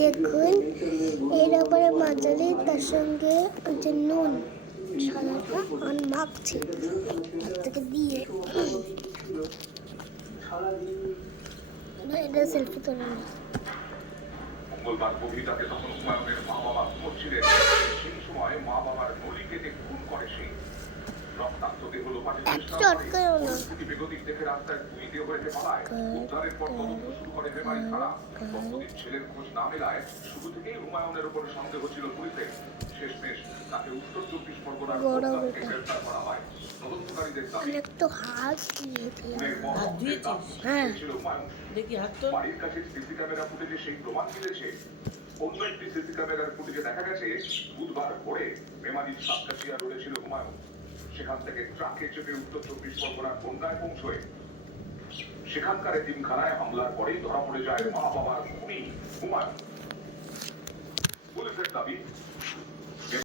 দেখুন এর উপরে মাঝারি, তার সঙ্গে যে নুন সাদাটা আর মাখছে থেকে দিয়ে এটা সেলফি তোলা নেই। মঙ্গলবার গভীর রাতে তখন হুমায়ুনের মা বাবা ঘুমোচ্ছিলেন। সেই সময় মা বাবার নলি কেটে খুন করে সে। রক্তাক্ত দেহ লোপাটের চেষ্টা করে বেগতিক দেখে রাস্তায় দুই দেহ রেখে পালায়। উদ্ধারের পর তদন্ত শুরু করে মেমারি থানা। দম্পতির ছেলের খোঁজ না মেলায় শুরু থেকেই হুমায়ুনের উপরে সন্দেহ ছিল পুলিশের। শেষমেশ তাকে উত্তর 24 পরগনার থেকে গ্রেফতার করা হয়। তদন্তকারীদের দাবি একটু হাত দিয়ে ছিল হুমায়ুন। বাড়ির কাছে সিসি ক্যামেরা ফুটেজে সেই প্রমাণ মিলেছে। অন্য একটি সিসি ক্যামেরার ফুটেজে দেখা গেছে বুধবার ভোরে মেমারির সাতকাশিয়া রোডে ছিল হুমায়ুন। সেখান থেকে ট্রাকে চেপে উত্তর 24 পরগনার বনগাঁয় পৌঁছয়। সেখানকার এতিমখানায় হামলার পরেই ধরা পড়ে যায় মা বাবার খুনি হুমায়ুন। পুলিশের দাবি